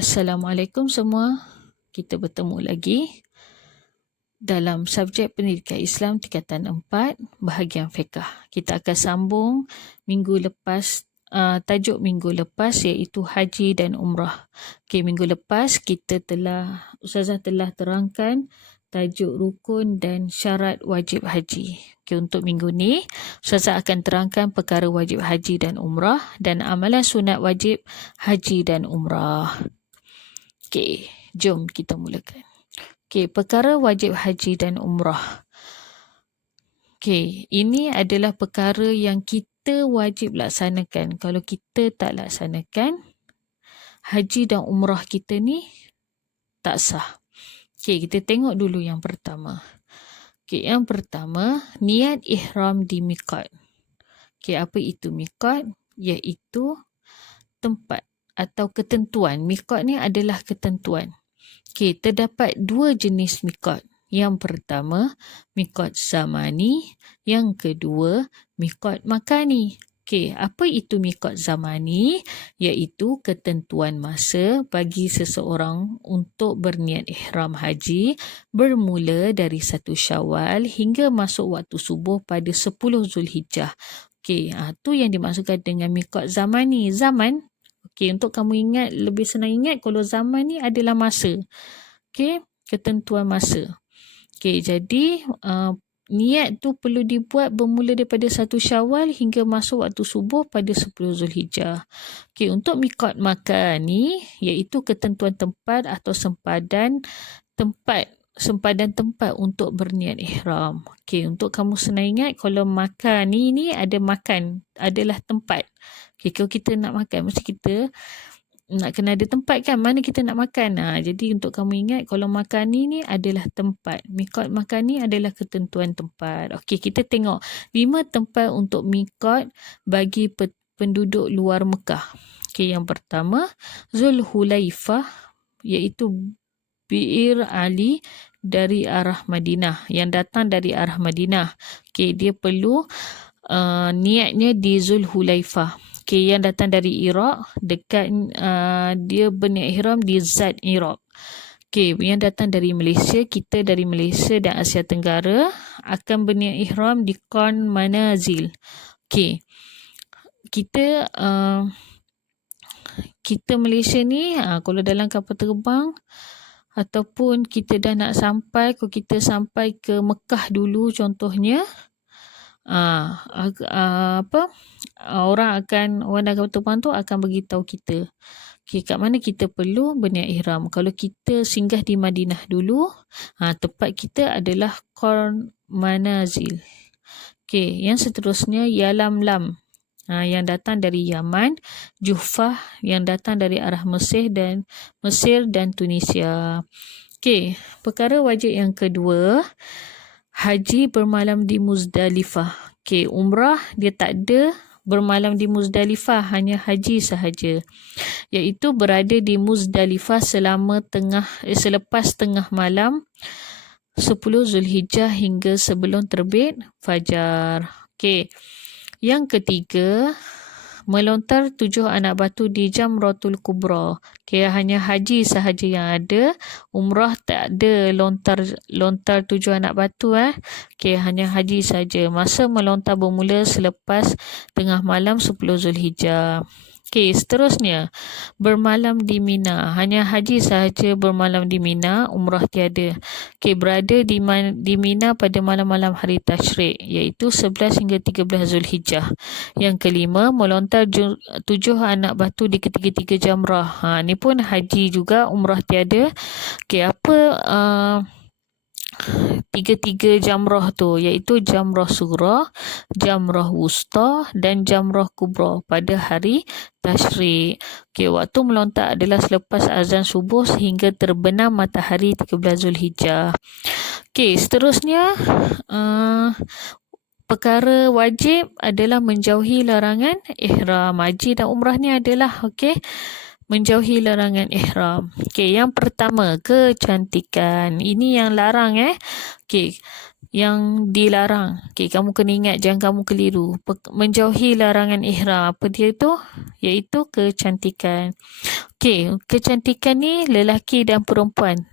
Assalamualaikum semua. Kita bertemu lagi dalam subjek pendidikan Islam tingkatan 4 bahagian fiqh. Kita akan sambung minggu lepas, tajuk minggu lepas iaitu haji dan umrah. Okey, minggu lepas Ustazah telah terangkan tajuk rukun dan syarat wajib haji. Okey, untuk minggu ni Ustazah akan terangkan perkara wajib haji dan umrah dan amalan sunat wajib haji dan umrah. Okey, jom kita mulakan. Okey, perkara wajib haji dan umrah. Okey, ini adalah perkara yang kita wajib laksanakan. Kalau kita tak laksanakan, haji dan umrah kita ni tak sah. Okey, kita tengok dulu yang pertama. Okey, yang pertama, niat ihram di miqat. Okey, apa itu miqat? Iaitu tempat atau ketentuan. Miqat ni adalah ketentuan. Okey, terdapat dua jenis miqat. Yang pertama, miqat zamani. Yang kedua, miqat makani. Okey, apa itu miqat zamani? Iaitu ketentuan masa bagi seseorang untuk berniat ihram haji bermula dari 1 Syawal hingga masuk waktu subuh pada 10 Zulhijjah. Okey, tu yang dimaksudkan dengan miqat zamani. Zaman. Okey, untuk kamu ingat, lebih senang ingat kalau zaman ni adalah masa. Okey, ketentuan masa. Okey, jadi niat tu perlu dibuat bermula daripada 1 Syawal hingga masuk waktu subuh pada 10 Zulhijjah. Okey, untuk miqat makan ni iaitu ketentuan tempat atau sempadan tempat untuk berniat ihram. Okey, untuk kamu senang ingat, kalau makan ni ada makan, adalah tempat. Okey, kalau kita nak makan, mesti kita nak kena ada tempat kan, mana kita nak makan. Jadi untuk kamu ingat, kalau makan ni adalah tempat. Miqat makan ni adalah ketentuan tempat. Okey, kita tengok 5 tempat untuk miqat bagi penduduk luar Mekah. Okey, yang pertama, Zulhulaifah, iaitu Bi'ir Ali dari arah Madinah, yang datang dari arah Madinah. Okey, dia perlu niatnya di Zulhulaifah. Okey, yang datang dari Iraq, dekat dia berniat ihram di Zat Iraq. Okey, yang datang dari Malaysia, kita dari Malaysia dan Asia Tenggara akan berniat ihram di Qarn Manazil. Okey, kita Malaysia ni, kalau dalam kapal terbang ataupun kita dah nak sampai, kalau kita sampai ke Mekah dulu contohnya, orang dalam kapal terbang tu akan beritahu kita, okey, kat mana kita perlu berniat ihram. Kalau kita singgah di Madinah dulu, tempat kita adalah Qarn Manazil. Okey, yang seterusnya Yalamlam, yang datang dari Yaman, Juhfah yang datang dari arah Mesir dan Tunisia. Okey, perkara wajib yang kedua, haji bermalam di Muzdalifah. Okey, umrah dia tak ada bermalam di Muzdalifah, hanya haji sahaja, iaitu berada di Muzdalifah selepas tengah malam 10 Zulhijjah hingga sebelum terbit fajar. Okey, yang ketiga, melontar 7 anak batu di Jamratul Kubra. Okey, hanya haji sahaja yang ada, umrah tak ada lontar 7 anak batu. Okey, hanya haji saja. Masa melontar bermula selepas tengah malam 10 Zulhijjah. Okey, seterusnya, bermalam di Mina. Hanya haji sahaja bermalam di Mina, umrah tiada. Okey, berada di Mina pada malam-malam hari Tashrik, iaitu 11 hingga 13 Zulhijjah. Yang kelima, melontar 7 anak batu di ketiga-tiga jamrah. Ni pun haji juga, umrah tiada. Okey, apa tiga-tiga jamrah tu, iaitu jamrah sughra, jamrah wusta dan jamrah kubra pada hari Tashrik. Okey, waktu melontar adalah selepas azan subuh sehingga terbenam matahari 13 Zulhijjah. Okey, seterusnya perkara wajib adalah menjauhi larangan ihram. Haji dan umrah ni adalah menjauhi larangan ihram. Okey, yang pertama, kecantikan. Ini yang larang. Okey, yang dilarang. Okey, kamu kena ingat, jangan kamu keliru. Menjauhi larangan ihram. Apa dia tu? Iaitu kecantikan. Okey, kecantikan ni lelaki dan perempuan.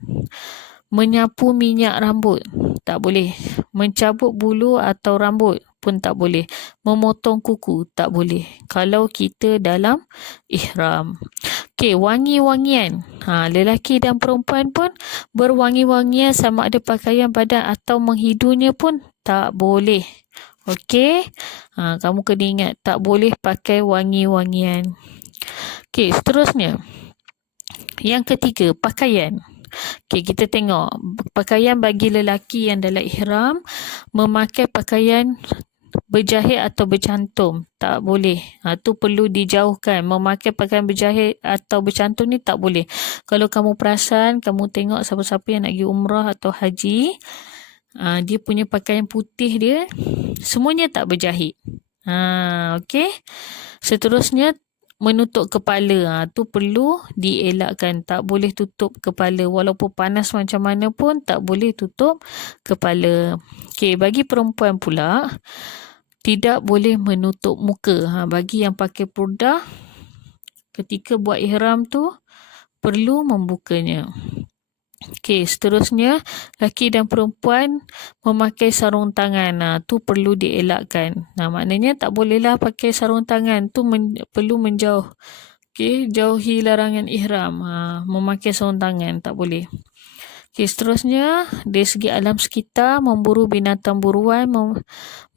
Menyapu minyak rambut, tak boleh. Mencabut bulu atau rambut pun tak boleh. Memotong kuku, tak boleh. Kalau kita dalam ihram. Okey, wangi-wangian. Lelaki dan perempuan pun berwangi-wangian sama ada pakaian badan atau menghidunya pun tak boleh. Okey, kamu kena ingat, tak boleh pakai wangi-wangian. Okey, seterusnya. Yang ketiga, pakaian. Okey, kita tengok. Pakaian bagi lelaki yang dalam ihram, memakai pakaian berjahit atau bercantum, tak boleh. Tu perlu dijauhkan. Memakai pakaian berjahit atau bercantum ni tak boleh. Kalau kamu perasan, kamu tengok siapa-siapa yang nak pergi umrah atau haji, dia punya pakaian putih dia semuanya tak berjahit. Okey. Seterusnya, menutup kepala. Tu perlu dielakkan. Tak boleh tutup kepala. Walaupun panas macam mana pun tak boleh tutup kepala. Okey, bagi perempuan pula, tidak boleh menutup muka. Bagi yang pakai purdah, ketika buat ihram tu perlu membukanya. Okey, seterusnya, lelaki dan perempuan memakai sarung tangan. Tu perlu dielakkan. Maknanya tak bolehlah pakai sarung tangan. Tu perlu menjauh. Okey, jauhi larangan ihram. Memakai sarung tangan tak boleh. Okey, seterusnya, dari segi alam sekitar, memburu binatang buruan,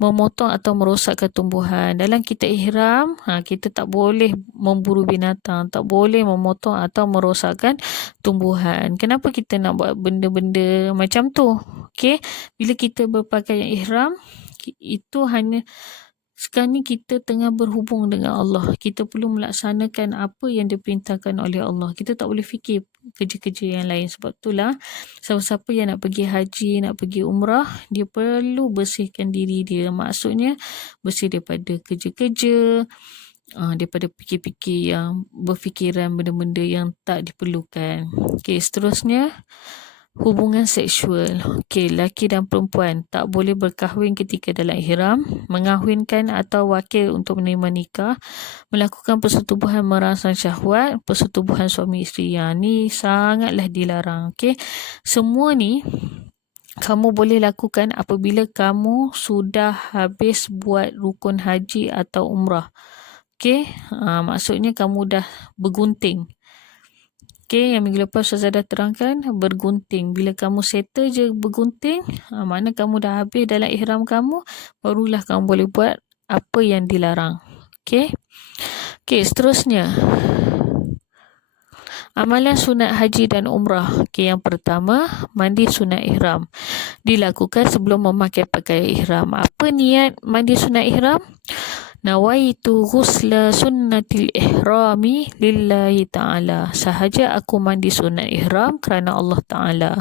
memotong atau merosakkan tumbuhan. Dalam kita ihram, kita tak boleh memburu binatang, tak boleh memotong atau merosakkan tumbuhan. Kenapa kita nak buat benda-benda macam tu? Okey, bila kita berpakaian ihram, itu hanya sekarang ni kita tengah berhubung dengan Allah. Kita perlu melaksanakan apa yang diperintahkan oleh Allah. Kita tak boleh fikir kerja-kerja yang lain. Sebab itulah, siapa-siapa yang nak pergi haji, nak pergi umrah, dia perlu bersihkan diri dia. Maksudnya, bersih daripada kerja-kerja, daripada fikir-fikir yang berfikiran benda-benda yang tak diperlukan. Okey, seterusnya, hubungan seksual. Okey, lelaki dan perempuan tak boleh berkahwin ketika dalam ihram, mengahwinkan atau wakil untuk menerima nikah, melakukan persetubuhan merangsang syahwat, persetubuhan suami isteri. Ni sangatlah dilarang. Okey, semua ni kamu boleh lakukan apabila kamu sudah habis buat rukun haji atau umrah. Okey, maksudnya kamu dah bergunting. Okey, yang minggu lepas Ustazah dah terangkan, bergunting. Bila kamu settle je bergunting, mana kamu dah habis dalam ihram kamu, barulah kamu boleh buat apa yang dilarang. Okey. Okey, seterusnya. Amalan sunat haji dan umrah. Okey, yang pertama, mandi sunat ihram. Dilakukan sebelum memakai pakaian ihram. Apa niat mandi sunat ihram? Nawaitu ghusla sunnatil ihrami lillahi ta'ala. Sahaja aku mandi sunat ihram kerana Allah Ta'ala.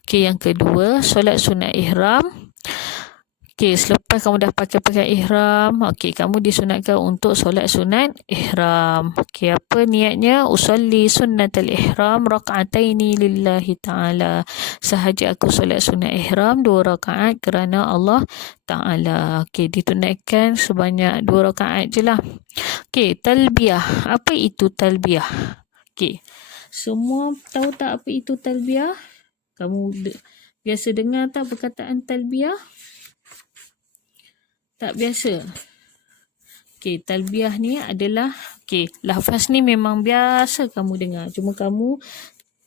Okey, yang kedua, solat sunat ihram. Okey, selepas kamu dah pakai pakaian ihram, okey, kamu disunatkan untuk solat sunat ihram. Okey, apa niatnya? Usalli sunnatal ihram raka'ataini lillahi ta'ala. Sahaja aku solat sunat ihram 2 rakaat kerana Allah Ta'ala. Okey, ditunaikan sebanyak 2 rakaat je lah. Okey, talbiyah. Apa itu talbiyah? Okey, semua tahu tak apa itu talbiyah? Kamu biasa dengar tak perkataan talbiyah? Tak biasa. Okey, talbiyah ni adalah, okey, lafaz ni memang biasa kamu dengar. Cuma kamu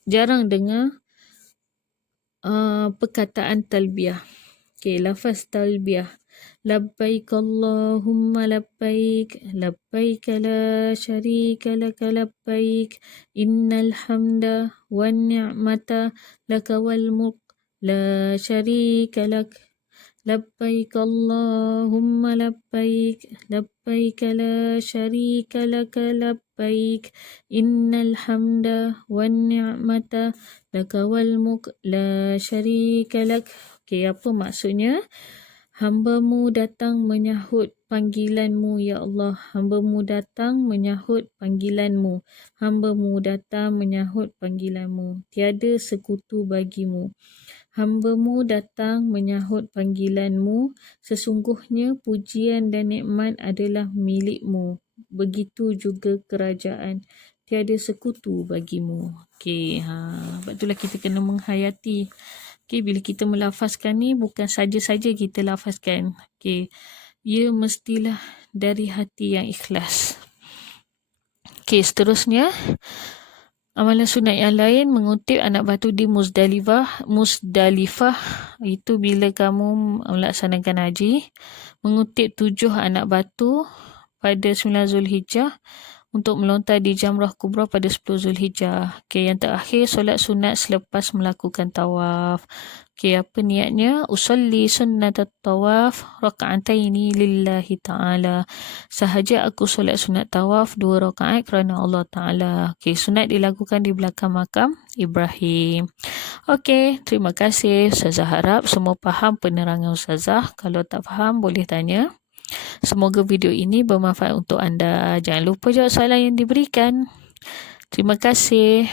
jarang dengar perkataan talbiyah. Okey, lafaz talbiyah. Labbaik Allahumma labbaik, labbaik la syarika laka labbaik, innal hamda wan ni'mata laka wal mulk la syarika lak. Labbaik Allahumma labbaik, labbaik la syarika laka labbaik, innal hamda wan ni'mata laka wal mulk la syarika lak. Okey, apa maksudnya? Hamba-Mu datang menyahut panggilan-Mu, ya Allah. Hamba-Mu datang menyahut panggilan-Mu. Hamba-Mu datang menyahut panggilan-Mu. Tiada sekutu bagi-Mu. Hamba-Mu datang menyahut panggilan-Mu. Sesungguhnya pujian dan nikmat adalah milik-Mu. Begitu juga kerajaan. Tiada sekutu bagimu. Okey, sebab itulah kita kena menghayati. Okey, bila kita melafazkan ni bukan saja-saja kita lafazkan. Okey, ia mestilah dari hati yang ikhlas. Okey, seterusnya amalan sunat yang lain, mengutip anak batu di Musdalifah. Itu bila kamu melaksanakan haji. Mengutip 7 anak batu pada 9 Zulhijjah. Untuk melontar di Jamrah Kubra pada 10 Zulhijjah. Okey, yang terakhir, solat sunat selepas melakukan tawaf. Okey, apa niatnya? Usalli sunnat tawaf raka'ataini lillahi ta'ala. Sahaja aku solat sunat tawaf 2 rakaat kerana Allah Ta'ala. Okey, sunat dilakukan di belakang makam Ibrahim. Okey, terima kasih. Ustazah harap semua faham penerangan Ustazah. Kalau tak faham, boleh tanya. Semoga video ini bermanfaat untuk anda. Jangan lupa jawab soalan yang diberikan. Terima kasih.